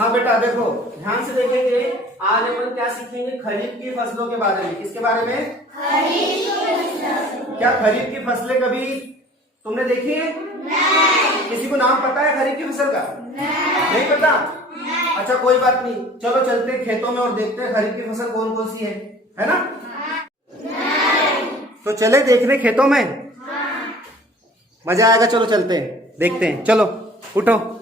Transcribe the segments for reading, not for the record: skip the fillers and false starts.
हाँ बेटा देखो ध्यान से देखेंगे, आज अपन क्या सीखेंगे, खरीफ की फसलों के बारे में। किसके बारे में? क्या खरीफ की फसलें कभी तुमने देखी है? नहीं। किसी को नाम पता है खरीफ की फसल का? नहीं पता? अच्छा कोई बात नहीं, चलो चलते हैं खेतों में और देखते हैं खरीफ की फसल कौन कौन सी है ना? तो चले देखने खेतों में, मजा आएगा। चलो चलते हैं देखते हैं, चलो उठो।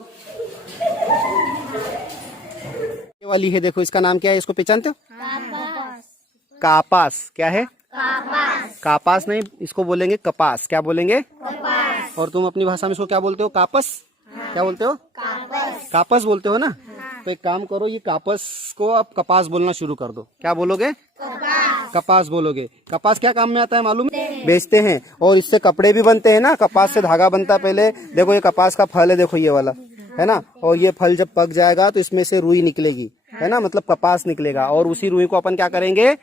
ये वाली है देखो, इसका नाम क्या है, इसको पहचानते हो? कापास। क्या है? कापास नहीं, इसको बोलेंगे कपास। क्या बोलेंगे? कपास। और तुम अपनी भाषा में इसको क्या बोलते हो? कापस। क्या बोलते हो? कापस बोलते हो ना? तो एक काम करो, ये कापस को अब कपास बोलना शुरू कर दो। क्या बोलोगे? कपास बोलोगे। कपास क्या काम में आता है मालूम है? बेचते हैं, और इससे कपड़े भी बनते हैं ना। कपास से धागा बनता है पहले। देखो ये कपास का फल है, देखो ये वाला है ना, और ये फल जब पक जाएगा तो इसमें से रुई निकलेगी, है ना, मतलब कपास निकलेगा, और उसी रुई को अपन क्या करेंगे?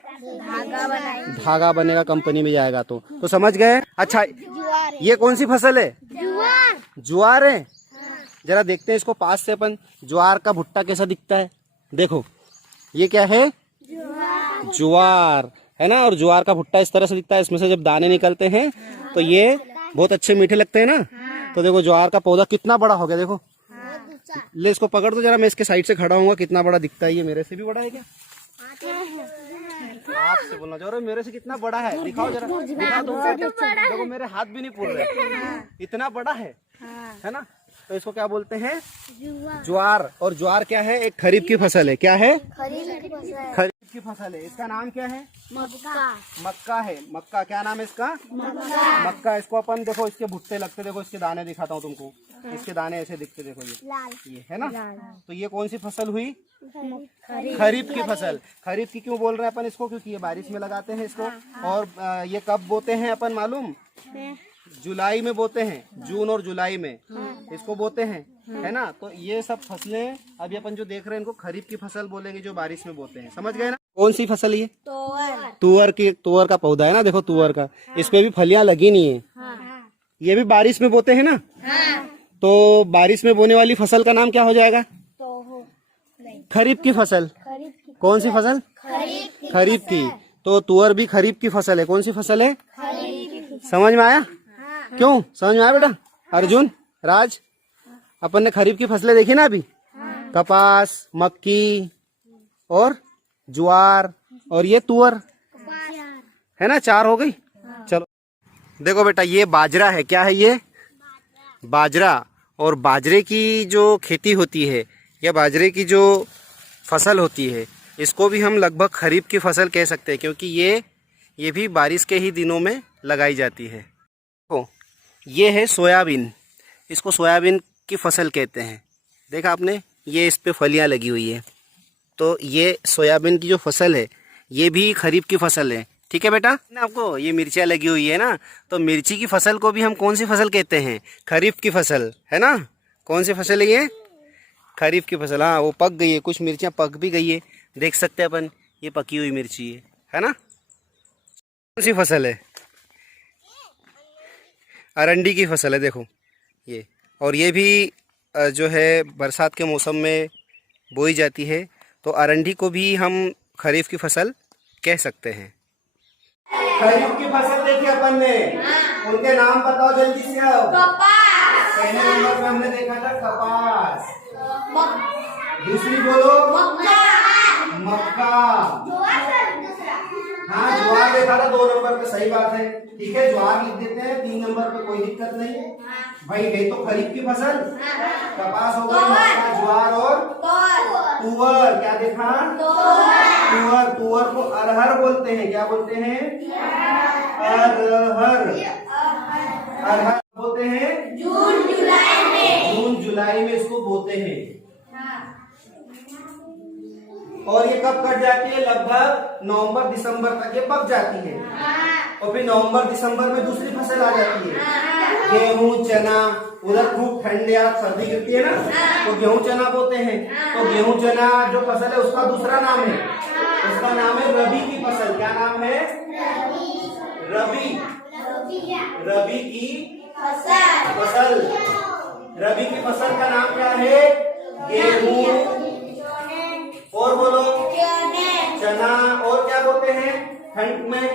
धागा बनेगा, कंपनी में जाएगा। तो समझ गए? अच्छा ये कौन सी फसल है? ज्वार है। जरा देखते हैं इसको पास से अपन, ज्वार का भुट्टा कैसा दिखता है। देखो ये क्या है? ज्वार है ना, और ज्वार का भुट्टा इस तरह से दिखता है। इसमें से जब दाने निकलते हैं तो ये बहुत अच्छे मीठे लगते हैं ना। तो देखो ज्वार का पौधा कितना बड़ा हो गया, देखो। ले इसको पकड़ दो जरा, मैं इसके साइड से खड़ा हूँ, कितना बड़ा दिखता है। ये मेरे से भी बड़ा है क्या? आपसे बोलना चाह रहे हो, मेरे से कितना बड़ा है? दिखाओ जरा, दिखाओ दो। देखो मेरे हाथ भी नहीं पूर रहे, इतना बड़ा है ना। तो इसको क्या बोलते हैं? ज्वार। और ज्वार क्या है? एक खरीफ की फसल है। क्या है? खरीफ की फसल है। इसका नाम क्या है? मक्का है। मक्का क्या नाम है इसका? मक्का। इसको अपन देखो, इसके भुट्टे लगते, देखो इसके दाने दिखाता हूँ तुमको। इसके दाने ऐसे दिखते, देखो ये है ना। तो ये कौन सी फसल हुई? खरीफ की फसल। खरीफ की क्यों बोल रहे हैं अपन इसको? क्योंकि ये बारिश में लगाते हैं इसको। और ये कब बोते हैं अपन मालूम? जुलाई में बोते हैं, जून और जुलाई में इसको बोते हैं, है ना। तो ये सब फसलें अभी अपन जो देख रहे हैं इनको खरीफ की फसल बोलेंगे, जो बारिश में बोते हैं। समझ गए ना? कौन सी फसल ये? तुअर का पौधा है ना, देखो तुअर का। इस पे भी फलियां लगी नहीं है। ये भी बारिश में बोते हैं ना। तो बारिश में बोने वाली फसल का नाम क्या हो जाएगा? खरीफ की फसल। कौन सी फसल? खरीफ की। तो तुअर भी खरीफ की फसल है। कौन सी फसल है? समझ में आया? क्यों समझ में आया बेटा? अर्जुन, राज, अपन ने खरीफ की फसलें देखी ना अभी। कपास, मक्की और ज्वार, और ये तुअर है ना। 4 हो गई। चलो देखो बेटा, ये बाजरा है। क्या है ये? बाजरा। और बाजरे की जो खेती होती है, या बाजरे की जो फसल होती है, इसको भी हम लगभग खरीफ की फसल कह सकते हैं, क्योंकि ये भी बारिश के ही दिनों में लगाई जाती है। तो ये है सोयाबीन। इसको सोयाबीन की फसल कहते हैं। देखा आपने, ये इस पे फलियां लगी हुई है। तो ये सोयाबीन की जो फसल है, ये भी खरीफ की फसल है। ठीक है बेटा? आपको ये मिर्चियाँ लगी हुई है ना, तो मिर्ची की फसल को भी हम कौन सी फसल कहते हैं? खरीफ की फसल, है ना। कौन सी फसल है ये? खरीफ की फसल। हाँ, वो पक गई है, कुछ मिर्चियाँ पक भी गई है, देख सकते हैं अपन। ये पकी हुई मिर्ची है ना। कौन सी फसल है? अरंडी की फसल है, देखो ये। और ये भी जो है बरसात के मौसम में बोई जाती है। तो अरंडी को भी हम खरीफ की फसल कह सकते हैं। खरीफ की फसल देखी अपन ने, उनके नाम बताओ जल्दी से। कपास। पहले नंबर पे हमने देखा था कपास। दूसरी बोलो? मक्का। हाँ, ज्वार देखा था 2 नंबर पे। सही बात है, ठीक है, ज्वार लिख देते हैं 3 नंबर पे, कोई दिक्कत नहीं भाई। गई तो खरीफ की फसल, कपास हो गई, मक्का, ज्वार और तुअर। क्या देखा? तुअर। तुअर को अरहर बोलते हैं। क्या बोलते हैं? अरहर। अरहर बोलते हैं जून जुलाई में इसको बोते हैं। और ये कब कट जाती है? लगभग नवंबर दिसंबर तक ये पक जाती है। और फिर नवंबर दिसंबर में दूसरी फसल आ जाती है, गेहूं, चना। उधर खूब ठंड या सर्दी गिरती है ना, तो गेहूं चना बोते हैं। तो गेहूं चना जो फसल है उसका दूसरा नाम है, उसका नाम है रबी की फसल। क्या नाम है? रबी की फसल। रबी की फसल का नाम क्या है? गेहूं, होते हैं ठंड में?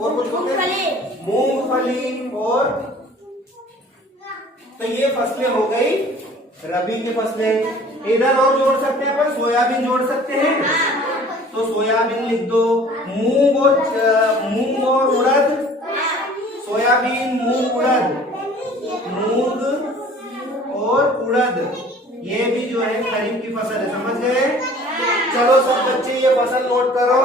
और कुछ होते हैं? मूंगफली। और तो ये फसलें हो गई रबी की फसलें। इधर और जोड़ सकते हैं अपन, सोयाबीन जोड़ सकते हैं, तो सोयाबीन लिख दो। मूंग और उड़द, सोयाबीन, मूंग, उड़द, मूंग और उड़द, ये भी जो है खरीफ की फसल है। समझ गए? चलो सब बच्चे ये फसल नोट करो।